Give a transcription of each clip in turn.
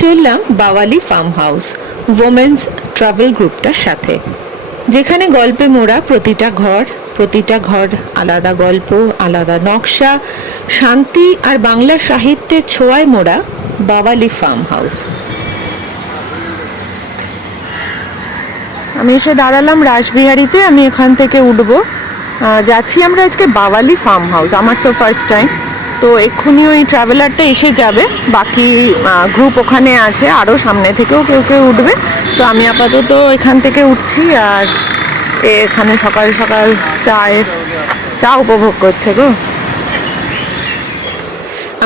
চললাম বাওয়ালি farm house women's travel গ্রুপটার সাথে, যেখানে গল্পে মোড়া প্রতিটা ঘর আলাদা গল্প, আলাদা নকশা, শান্তি আর বাংলা সাহিত্যের ছোঁয়ায় মোড়া বাওয়ালি ফার্ম হাউস। আমি এসে দাঁড়ালাম রাসবিহারীতে। আমি এখান থেকে উঠবো, যাচ্ছি আমরা আজকে বাওয়ালি ফার্ম হাউস। আমার তো ফার্স্ট টাইম, তো এক্ষুনি ওই ট্রাভেলারটা এসে যাবে, বাকি গ্রুপ ওখানে আছে, আরও সামনে থেকেও কেউ কেউ উঠবে। তো আমি আপাতত এখান থেকে উঠছি, আর এখানে সকাল সকাল চা উপভোগ করছে গো।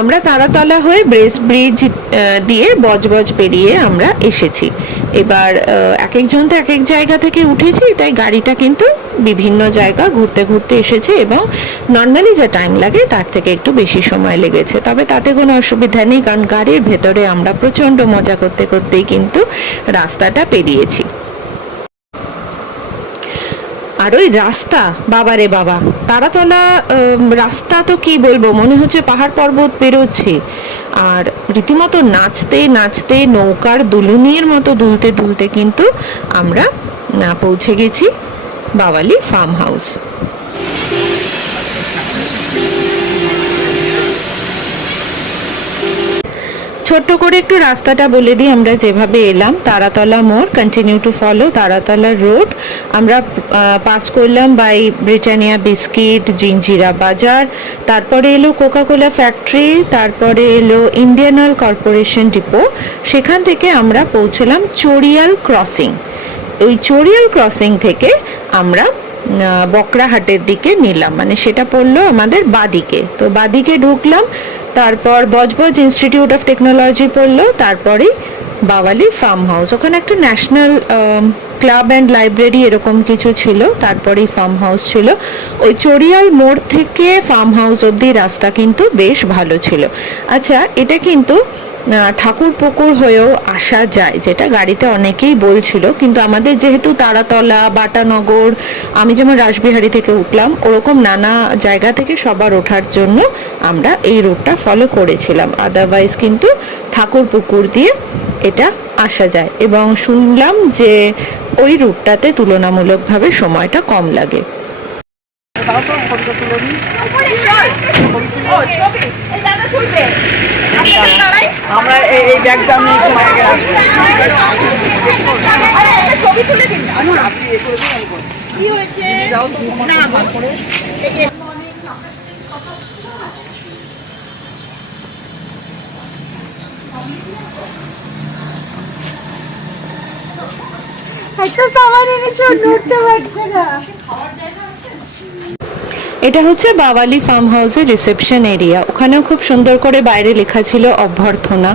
আমরা তারাতলা হয়ে ব্রিজ দিয়ে বজবজ পেরিয়ে আমরা এসেছি। এবার এক একজন তো এক এক জায়গা থেকে উঠেছি, তাই গাড়িটা কিন্তু বিভিন্ন জায়গা ঘুরতে ঘুরতে এসেছে এবং নর্মালি যা টাইম লাগে তার থেকে একটু বেশি সময় লেগেছে। তবে তাতে কোনো অসুবিধা নেই, কারণ গাড়ির ভেতরে আমরা প্রচণ্ড মজা করতে করতেই কিন্তু রাস্তাটা পেরিয়েছি। আর ওই রাস্তা, বাবারে বাবা, তারাতলা রাস্তা তো কি বলবো, মনে হচ্ছে পাহাড় পর্বত পেরোচ্ছে। আর রীতিমতো নাচতে নাচতে নৌকার দুলুনির মতো দুলতে দুলতে কিন্তু আমরা পৌঁছে গেছি বাওয়ালি ফার্ম হাউস। ছোট্ট করে একটু রাস্তাটা বলে দিই। আমরা যেভাবে এলাম, তারাতলা মোড়, continue to follow Taratala road. আমরা পাস করলাম বাই ব্রিটানিয়া বিস্কিট, জিঞ্জিরা বাজার, তারপরে এলো কোকাকোলা ফ্যাক্টরি, তারপরে এলো ইন্ডিয়ান অয়েল কর্পোরেশন ডিপো। সেখান থেকে আমরা পৌঁছলাম চড়িয়াল ক্রসিং। ওই চড়িয়াল ক্রসিং থেকে আমরা বকরাহাটের দিকে নিলাম, মানে সেটা পড়লো আমাদের বাদিকে। তো বাদিকে ঢুকলাম, তারপর বজবজ ইনস্টিটিউট অফ টেকনোলজি পড়লো, তারপরেই বাওয়ালি ফার্ম হাউস। ওখানে একটা ন্যাশনাল ক্লাব অ্যান্ড লাইব্রেরি এরকম কিছু ছিল, তারপরেই ফার্ম হাউস ছিল। ওই চড়িয়াল মোড় থেকে ফার্ম হাউস অবধি রাস্তা কিন্তু বেশ ভালো ছিল। আচ্ছা, এটা কিন্তু ঠাকুর পুকুর হয়েও আসা যায়, যেটা গাড়িতে অনেকেই বলছিল, কিন্তু আমাদের যেহেতু তারাতলা, বাটানগর, আমি যেমন রাসবিহারী থেকে উঠলাম, ওরকম নানা জায়গা থেকে সবার ওঠার জন্য আমরা এই রুটটা ফলো করেছিলাম। আদারওয়াইজ কিন্তু ঠাকুর পুকুর দিয়ে এটা আসা যায়, এবং শুনলাম যে ওই রুটটাতে তুলনামূলকভাবে সময়টা কম লাগে। আমরা এই ব্যাগটা আমি ছবি তুলে দিন। কি হয়েছে না ভালো করে একটা সামান এনেছো, নড়তে পারছে না। এটা হচ্ছে বাওয়ালি ফার্ম হাউসের রিসেপশন এরিয়া। ওখানেও খুব সুন্দর করে বাইরে লেখা ছিল অভ্যর্থনা।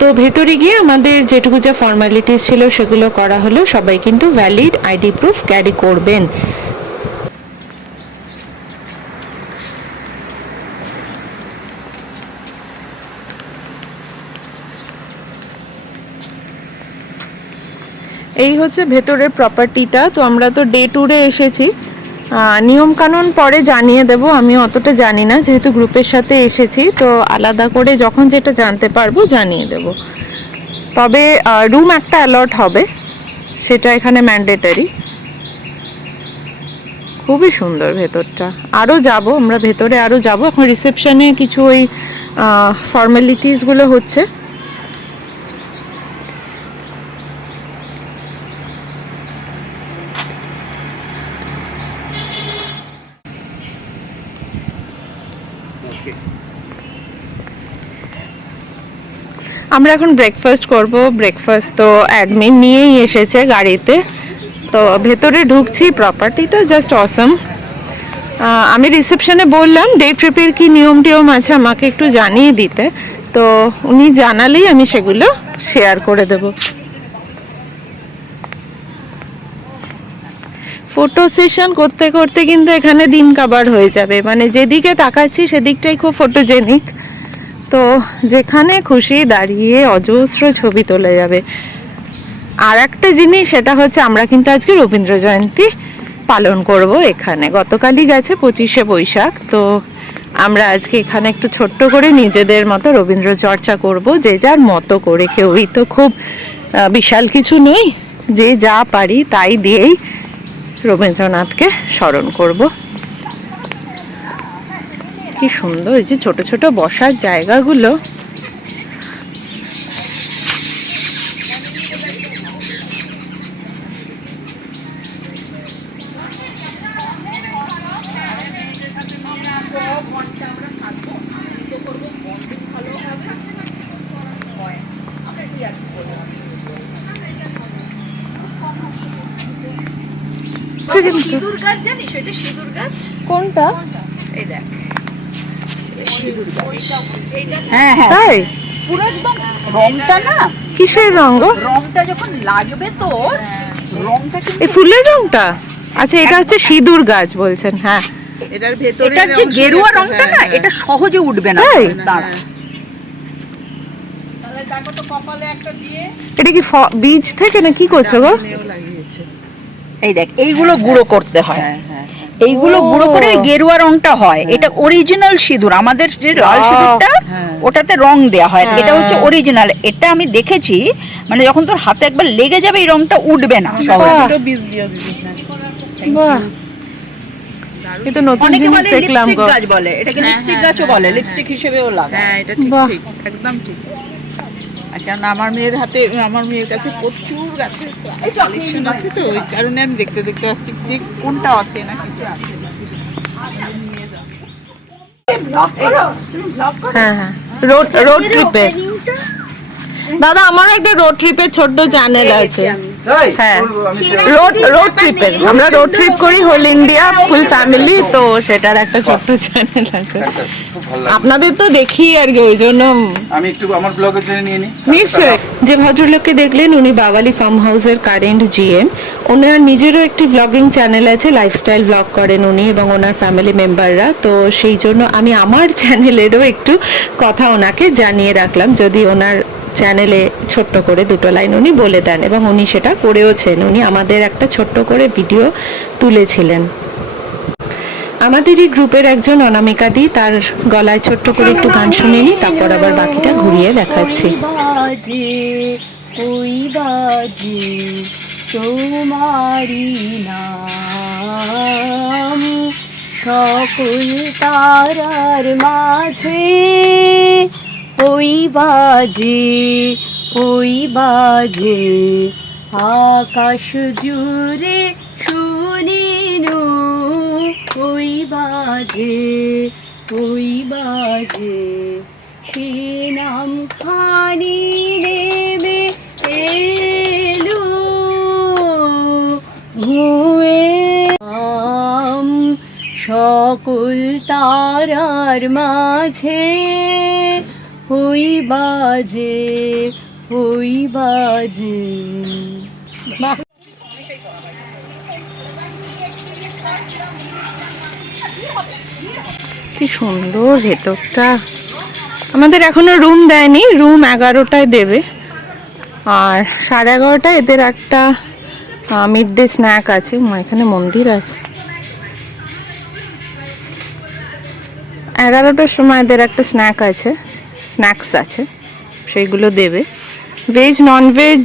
তো ভেতরে গিয়ে আমাদের যেটুকু যা ফর্মালিটিস ছিল সেগুলো করা হলো। সবাই কিন্তু ভ্যালিড আইডি প্রুফ ক্যারি করবেন। এই হচ্ছে ভেতরের প্রপার্টিটা। তো আমরা তো ডে ট্যুরে এসেছি, নিয়মকানুন পরে জানিয়ে দেব। আমি অতটা জানি না, যেহেতু গ্রুপের সাথে এসেছি, তো আলাদা করে যখন যেটা জানতে পারবো জানিয়ে দেব। তবে রুম একটা অ্যালট হবে, সেটা এখানে ম্যান্ডেটারি। খুবই সুন্দর ভেতরটা। আরও যাব আমরা ভেতরে, আরও যাব। এখন রিসেপশনে কিছু ওই ফর্মালিটিসগুলো হচ্ছে। আমরা এখন ব্রেকফাস্ট করব। ব্রেকফাস্ট তো অ্যাডমিন নিয়েই এসেছে গাড়িতে। তো ভেতরে ঢুকছি। প্রপার্টিটা জাস্ট অসম। আমি রিসেপশনে বললাম ডে ট্রিপের কি নিয়ম টিয়ম আছে আমাকে একটু জানিয়ে দিতে, তো উনি জানালেই আমি সেগুলো শেয়ার করে দেব। ফটো সেশন করতে করতে কিন্তু এখানে দিন কাবার হয়ে যাবে, মানে যেদিকে তাকাচ্ছি সেদিকটাই খুব ফটোজেনিক। তো যেখানে খুশি দাঁড়িয়ে অজস্র ছবি তোলা যাবে। আর একটা জিনিস, সেটা হচ্ছে আমরা কিন্তু আজকে রবীন্দ্র জয়ন্তী পালন করব এখানে। গতকালই গেছে 25শে বৈশাখ, তো আমরা আজকে এখানে একটু ছোট্ট করে নিজেদের মতো রবীন্দ্র চর্চা করব, যে যার মতো করে। কেউই তো খুব বিশাল কিছু নই, যে যা পারি তাই দিয়েই রবীন্দ্রনাথকে স্মরণ করব। কি সুন্দর এই যে ছোট ছোট বসার জায়গাগুলো। সিঁদুর গাছ জানিস? এটা সিঁদুর গাছ। কোনটা? এই দেখ, সিঁদুর গাছ। হ্যাঁ হ্যাঁ, তাই? পুরো একদম রংটা না, কিসের রঙ গো? রংটা যখন লাগবে তোর, রংটা কিন্তু এই ফুলের রংটা? আচ্ছা, এটা হচ্ছে সিঁদুর গাছ বলছেন। হ্যাঁ, এটার ভেতরে এটার যে গেরুয়া রংটা না, এটা সহজে উঠবে না। তাই? দাঁড়া, তাহলে দেখো তো কপালে একটা দিয়ে। এটা কি বীজ থেকে না কি করছো গো? এই দেখ, এইগুলো গুঁড়ো করতে হয়। এইগুলো গুঁড়ো করে গেরুয়া রংটা হয়। এটা অরিজিনাল সিঁদুর। আমাদের যে লাল সিঁদুরটা, ওটাতে রং দেয়া হয়, এটা হচ্ছে অরিজিনাল। এটা আমি দেখেছি, মানে যখন তোর হাতে একবার লেগে যাবে এই রংটা উঠবে না সহজে। বাহ, এটা নতুন অনেকে জিনিস বলে দেখলাম লিপস্টিক গো। গাছ বলে, এটাকে লিপস্টিক গাছও বলে, লিপস্টিক হিসেবেও লাগে। হ্যাঁ, এটা ঠিক বাহ। ঠিক একদম ঠিক। আর কারণ আমার মেয়ের হাতে, আমার মেয়ের কাছে প্রচুর গাছের কালেকশন আছে, তো ওই কারণে আমি দেখতে দেখতে আসছি যে কোনটা আছে না কিছু আছে। হ্যাঁ হ্যাঁ, রোড ট্রিপে। দাদা, আমার একটা রোড ট্রিপের ছোট্ট চ্যানেল আছে। হ্যাঁ, রোড ট্রিপের, আমরা রোড ট্রিপ করি হোল ইন্ডিয়া ফুল ফ্যামিলি, তো সেটার একটা ছোট্ট চ্যানেল আছে। আপনাদের তো দেখি আর কি, ওই জন্য আমি একটু আমার ব্লগের জন্য নিয়ে নিই। নিশ্চয়ই। যে ভদ্রলোককে দেখলেন উনি বাওয়ালি ফার্ম হাউসের কারেন্ট জিএম। ওনার নিজেরও একটি ব্লগিং চ্যানেল আছে, লাইফস্টাইল ব্লগ করেন উনি এবং ওনার ফ্যামিলি মেম্বাররা। তো সেই জন্য আমি আমার চ্যানেলেরও একটু কথা ওনাকে জানিয়ে রাখলাম, যদি ওনার চ্যানেলে ছোট্ট করে দুটো লাইন উনি বলে দেন, এবং উনি সেটা করেওছেন। উনি আমাদের একটা ছোট্ট করে ভিডিও তুলেছিলেন। আমাদেরই গ্রুপের একজন অনামিকা দি, তার গলায় ছোট্ট করে একটু গান শুনে নি, তারপর আবার বাকিটা ঘুরিয়ে দেখাচ্ছি। ওই বাজে তোমারি নাম, সকল তারার মাঝে ওই বাজে আকাশ জুড়ে শুনিনু, ওই বাজে সে নাম খানি নেমে এলো ভুয়ে সকল তারার মাঝে ওই বাজে কি সুন্দর ভেতরটা। আমাদের এখনো রুম দেয়নি, রুম 11টায় দেবে। আর 11:30টায় এদের একটা মিড ডে স্ন্যাক আছে। এখানে মন্দির আছে। 11টার সময় এদের একটা স্ন্যাক্স আছে, সেইগুলো দেবে। ভেজ নন ভেজ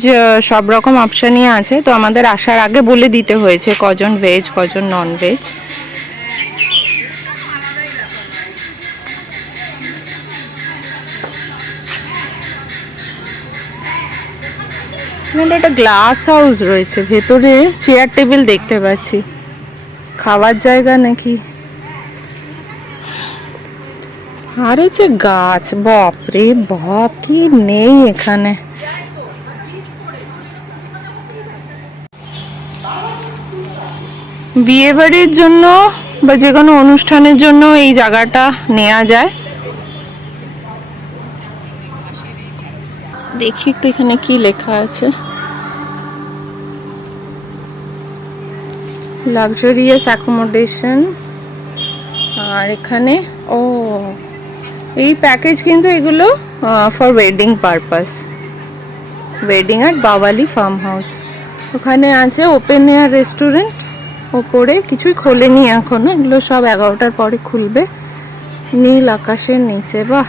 সব রকম অপশানই আছে। তো আমাদের আসার আগে বলে দিতে হয়েছে কজন ভেজ কজন নন ভেজ। এখানে একটা গ্লাস হাউস রয়েছে, ভেতরে চেয়ার টেবিল দেখতে পাচ্ছি। খাওয়ার জায়গা নাকি। আর হচ্ছে গাছ, বাপরে বাপ, কি নেই এখানে। বিয়ে বাড়ির জন্য বা যে কোনো অনুষ্ঠানের জন্য এই জায়গাটা নেওয়া যায়। দেখি একটু এখানে কি লেখা আছে। Luxurious accommodation. আর এখানে এই প্যাকেজ, কিন্তু এগুলো for wedding purpose. Wedding at বাওয়ালি farm house. ওখানে আছে ওপেন এয়ার রেস্টুরেন্ট, ওপরে কিছুই খোলেনি এখনো, এগুলো সব 11টার পরে খুলবে। নীল আকাশের নিচে, বাহ।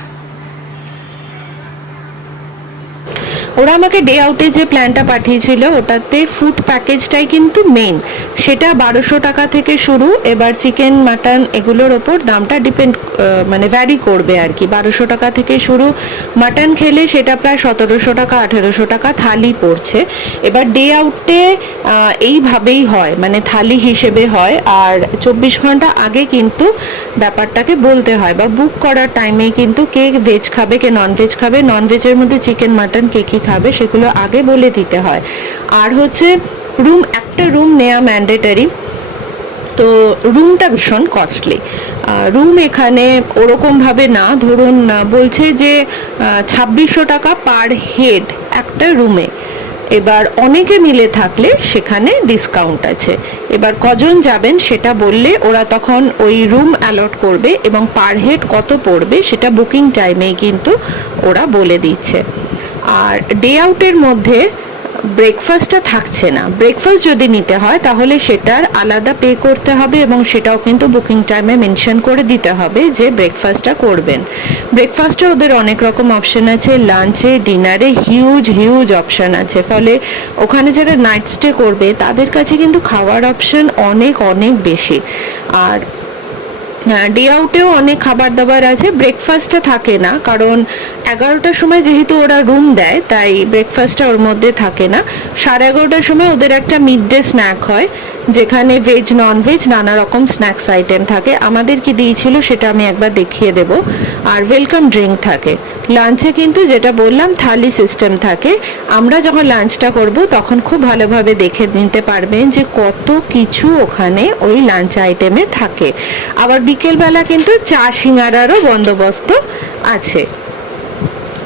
ওরা আমাকে ডে আউটে যে প্ল্যানটা পাঠিয়েছিল ওটাতে ফুড প্যাকেজটাই কিন্তু মেন, সেটা 1200 টাকা থেকে শুরু। এবার চিকেন মাটন এগুলোর ওপর দামটা ডিপেন্ড মানে ভ্যারি করবে আর কি। 1200 টাকা থেকে শুরু, মাটন খেলে সেটা প্রায় 1700 টাকা 1800 টাকা থালি পড়ছে। এবার ডে আউটে এইভাবেই হয়, মানে থালি হিসেবে হয়, আর 24 ঘন্টা আগে কিন্তু ব্যাপারটাকে বলতে হয় বা বুক করার টাইমে কিন্তু কে ভেজ খাবে কে নন ভেজ খাবে, নন ভেজের মধ্যে চিকেন মাটন কে কী খাবে সেগুলো আগে বলে দিতে হয়। আর হচ্ছে একটা রুম নেওয়া ম্যান্ডেটারি, তো রুমটা ভীষণ কস্টলি। রুম এখানে ওরকমভাবে না, ধরুন বলছে যে 2600 টাকা পার হেড একটা রুমে। এবার অনেকে মিলে থাকলে সেখানে ডিসকাউন্ট আছে। এবার কজন যাবেন সেটা বললে ওরা তখন ওই রুম অ্যালট করবে এবং পার হেড কত পড়বে সেটা বুকিং টাইমেই কিন্তু ওরা বলে দিচ্ছে। আর ডে আউটের মধ্যে ব্রেকফাস্টটা থাকছে না। ব্রেকফাস্ট যদি নিতে হয় তাহলে সেটার আলাদা পে করতে হবে এবং সেটাও কিন্তু বুকিং টাইমে মেনশন করে দিতে হবে যে ব্রেকফাস্টটা করবেন। ব্রেকফাস্টে ওদের অনেক রকম অপশন আছে, লাঞ্চে ডিনারে হিউজ অপশন আছে, ফলে ওখানে যারা নাইট স্টে করবে তাদের কাছে কিন্তু খাওয়ার অপশন অনেক বেশি। আর ডে আউটেও অনেক খাবার দাবার আছে, ব্রেকফাস্টটা থাকে না, কারণ 11টার সময় যেহেতু ওরা রুম দেয় তাই ব্রেকফাস্টটা ওর মধ্যে থাকে না। 11:30টার সময় ওদের একটা মিড ডে স্ন্যাক হয়, যেখানে ভেজ নন ভেজ নানা রকম স্ন্যাক্স আইটেম থাকে। আমাদের কি দিয়েছিল সেটা আমি একবার দেখিয়ে দেব। আর ওয়েলকাম ড্রিঙ্ক থাকে। লাঞ্চে কিন্তু যেটা বললাম থালি সিস্টেম থাকে। আমরা যখন লাঞ্চটা করব তখন খুব ভালোভাবে দেখে নিতে পারবেন যে কত কিছু ওখানে ওই লাঞ্চ আইটেমে থাকে। আবার বিকেলবেলা কিন্তু চা সিঙ্গারারও বন্দোবস্ত আছে।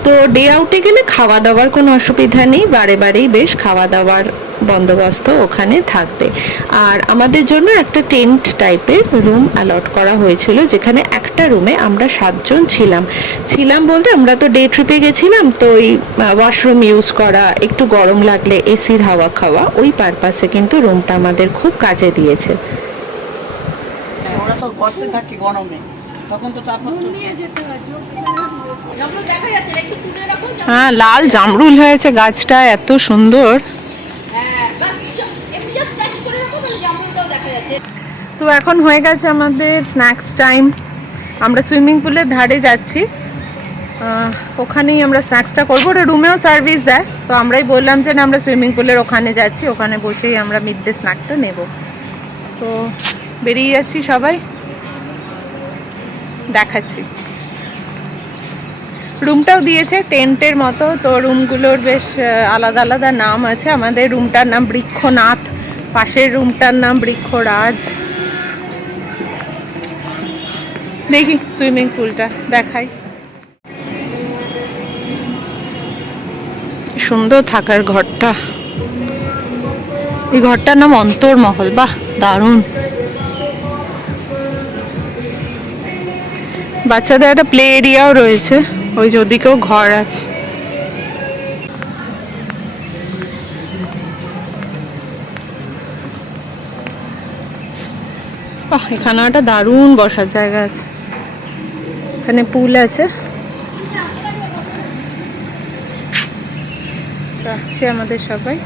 তো ডে আউটে গেলে খাওয়া দাওয়ার কোনো অসুবিধা নেই, বারেই বেশ খাওয়া দাওয়ার বন্দোবস্ত ওখানে থাকবে। আর আমাদের জন্য একটা টেন্ট টাইপের রুম অ্যালট করা হয়েছিল, যেখানে একটা রুমে আমরা 7 জন ছিলাম বলতে আমরা তো ডে ট্রিপে গেছিলাম, তো ওই ওয়াশরুম ইউজ করা, একটু গরম লাগলে এসির হাওয়া খাওয়া, ওই পারপাসে কিন্তু রুমটা আমাদের খুব কাজে দিয়েছে। ওরা তো গর্তে থাকে গরমে, তখন তো তাপমাত্রা নিয়ে যেতে হয়। হ্যাঁ, লাল জামরুল হয়েছে গাছটা, এত সুন্দর। তো এখন হয়ে গেছে আমাদের স্ন্যাক্স টাইম। আমরা সুইমিং পুলের ধারে যাচ্ছি, ওখানেই আমরা স্ন্যাক্সটা করবো। ওটা রুমেও সার্ভিস দেয়, তো আমরাই বললাম যে না আমরা সুইমিং পুলের ওখানে যাচ্ছি, ওখানে বসেই আমরা মিড ডে স্ন্যাকটা নেব। তো বেরিয়ে যাচ্ছি সবাই, দেখাচ্ছি। রুমটাও দিয়েছে টেন্টের মতো, তো রুমগুলোর বেশ আলাদা নাম আছে। আমাদের রুমটার নাম বৃক্ষনাথ, পাশের রুমটার নাম বৃক্ষরাজ। দেখি সুইমিং পুলটা দেখাই। সুন্দর থাকার ঘরটা, এই ঘরটার নাম অন্তর্মহল। বাহ, দারুণ। বাচ্চাদের একটা প্লে এরিয়াও রয়েছে, ওই যে ওদিকেও ঘর আছে। এখানে একটা দারুণ বসার জায়গা আছে, এখানে পুল আছে। আসছে আমাদের সবাই।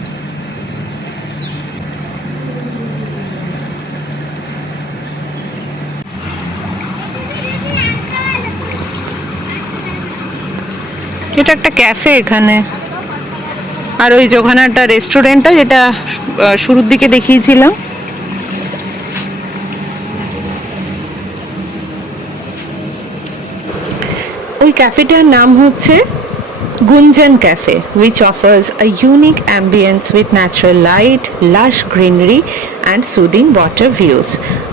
এটা একটা ক্যাফে এখানে, আর ওই যে ওখানে একটা রেস্টুরেন্টটা যেটা শুরুর দিকে দেখিয়েছিলাম। ওই ক্যাফেটার নাম হচ্ছে Gunjan Cafe, which offers a unique ambience with natural light, lush greenery and soothing water views.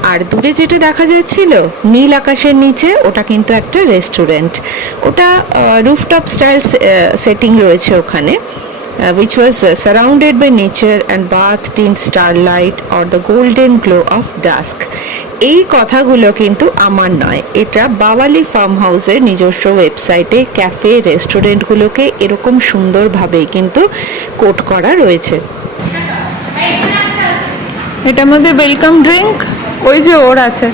আর দূরে যেটা দেখা যাচ্ছিল নীল আকাশের নিচে, ওটা কিন্তু একটা রেস্টুরেন্ট। ওটা রুফটপ স্টাইল সেটিং রয়েছে ওখানে, which was surrounded by nature and bathed in starlight or the golden glow of dusk. এই কথাগুলো কিন্তু আমার নয়, এটা বাওয়ালি ফার্ম হাউসের নিজস্ব ওয়েবসাইটে ক্যাফে রেস্টুরেন্টগুলোকে এরকম সুন্দরভাবেই কিন্তু কোট করা রয়েছে। এটার মধ্যে ওয়েলকাম ড্রিঙ্ক ওই যে ওর আছে।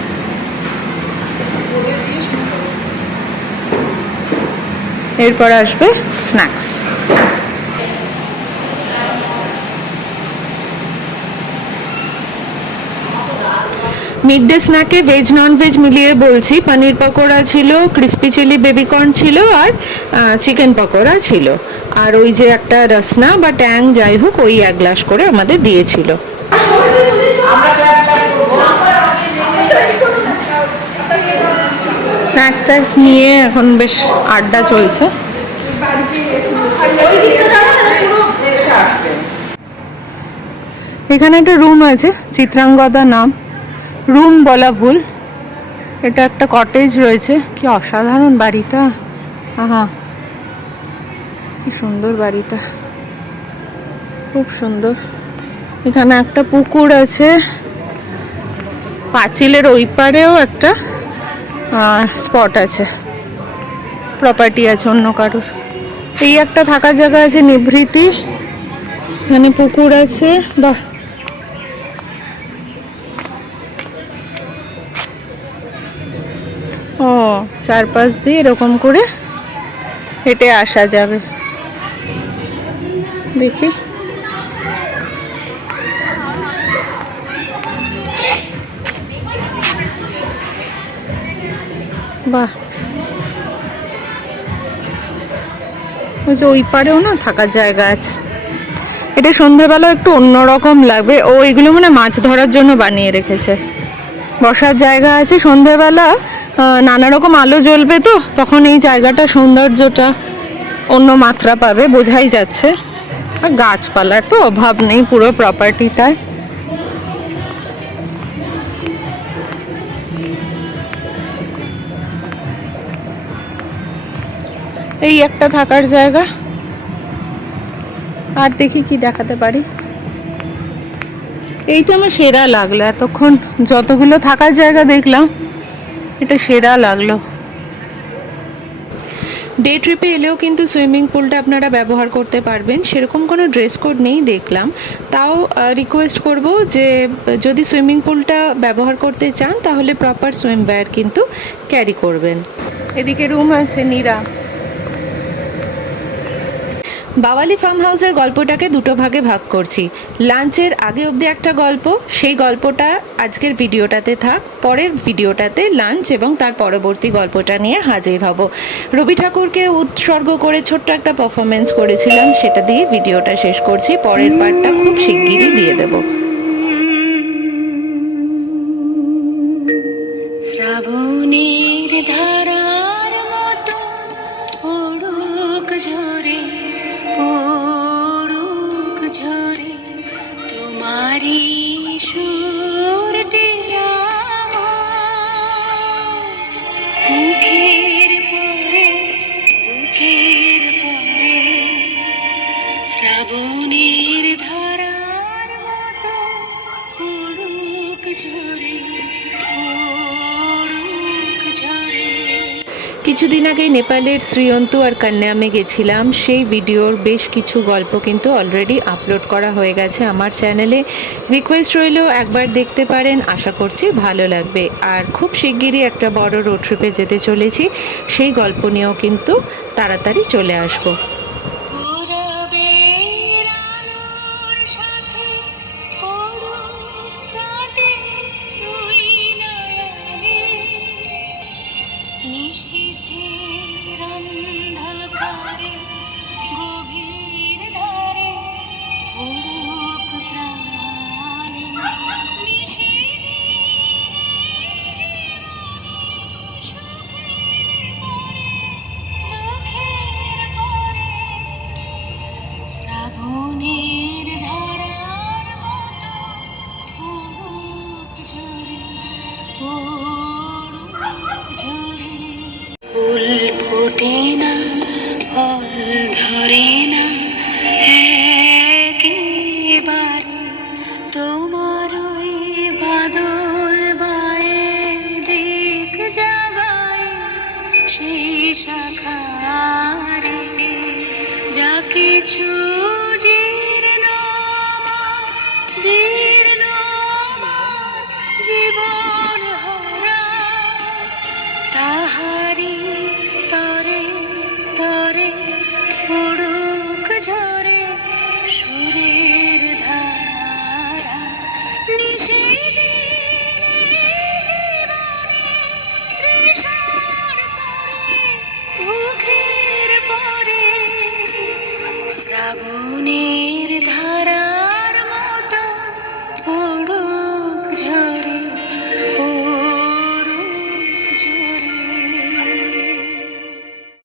এরপর আসবে স্ন্যাক্স। মিড ডে স্ন্যাকে ভেজ নন ভেজ মিলিয়ে বলছি, পনির পকোড়া ছিল, ক্রিস্পি চিলি বেবিকর্ন ছিল, আর চিকেন পকোড়া ছিল, আর ওই যে একটা রসনা বা ট্যাং যাই হোক ওই 1 গ্লাস করে আমাদের দিয়েছিল। স্ন্যাক্স ট্যাক্স নিয়ে এখন বেশ আড্ডা চলছে। এখানে একটা রুম আছে, চিত্রাঙ্গদা নাম, রুম বলা ভুল, এটা একটা কটেজ রয়েছে। কি অসাধারণ বাড়িটা, আহা কি সুন্দর বাড়িটা, খুব সুন্দর। এখানে একটা পুকুর আছে, পাঁচিলের ওই পারেও একটা স্পট আছে, প্রপার্টি আছে অন্য কারোর। এই একটা থাকার জায়গা আছে নিভৃতি, এখানে পুকুর আছে, বাহ। ও চারপাশ দিয়ে এরকম করে হেঁটে আসা যাবে, দেখি। বাহ, ওই যে ওই পারেও না থাকার জায়গা আছে। এটা সন্ধ্যাবেলা একটু অন্যরকম লাগবে। ও এগুলো মানে মাছ ধরার জন্য বানিয়ে রেখেছে, বসার জায়গা আছে। সন্ধ্যাবেলা নানা রকম আলো জ্বলবে, তো তখন এই জায়গাটা সৌন্দর্যটা অন্য মাত্রা পাবে, বোঝাই যাচ্ছে। আর গাছপালার তো অভাব নেই পুরো প্রপার্টিটায়। এই একটা থাকার জায়গা, আর দেখি কি দেখাতে পারি। এইটা আমার সেরা লাগলো, এতক্ষণ যতগুলো থাকার জায়গা দেখলাম এটা সেরা লাগলো। ডে ট্রিপে এলেও কিন্তু সুইমিং পুলটা আপনারা ব্যবহার করতে পারবেন, সেরকম কোনো ড্রেস কোড নেই দেখলাম। তাও রিকোয়েস্ট করব যে যদি সুইমিং পুলটা ব্যবহার করতে চান তাহলে প্রপার সুইমওয়্যার কিন্তু ক্যারি করবেন। এদিকে রুম আছে নীরা। বাওয়ালি ফার্ম হাউসের গল্পটাকে দুটো ভাগে ভাগ করছি। লাঞ্চের আগে অবধি একটা গল্প, সেই গল্পটা আজকের ভিডিওটাতে থাক। পরের ভিডিওটাতে লাঞ্চ এবং তার পরবর্তী গল্পটা নিয়ে হাজির হব। রবি ঠাকুরকে উৎসর্গ করে ছোট্ট একটা পারফরমেন্স করেছিলাম, সেটা দিয়ে ভিডিওটা শেষ করছি। পরের পার্টটা খুব শিগগিরই দিয়ে দেব। শ্রাবণের ধারার মতো পড়ুক ঝরে, পড়ুক ঝরে তোমারি সুরটি মুখের পরে, মুখের পরে শ্রাবণের ধারার মতো পড়ুক ঝরে, পড়ুক ঝরে। কিছুদিন আগে নেপালের শ্রীয়ন্তু আর কন্যামে গেছিলাম, সেই ভিডিওর বেশ কিছু গল্প কিন্তু অলরেডি আপলোড করা হয়ে গেছে আমার চ্যানেলে। রিকোয়েস্ট রইল একবার দেখতে পারেন, আশা করছি ভালো লাগবে। আর খুব শিগগিরই একটা বড় রোড ট্রিপে যেতে চলেছি, সেই গল্প নিয়েও কিন্তু তাড়াতাড়ি চলে আসবো। পূরবের আলোর সাথে পড়ুক রাতে দুই নয়নে, নিশীথের অন্ধকারে গভীর ধারে পড়ুক প্রাণে, সুখের পরে, দুঃখের পরে শ্রাবণের ধারার মতো পড়ুক ঝরে, পড়ুক ঝরে। ফুল ফোটে না, ফল ধরে না, একেবারে তোমার ওই বাদল বায়ে দিক জাগায়, সেই শাখারে যা কিছু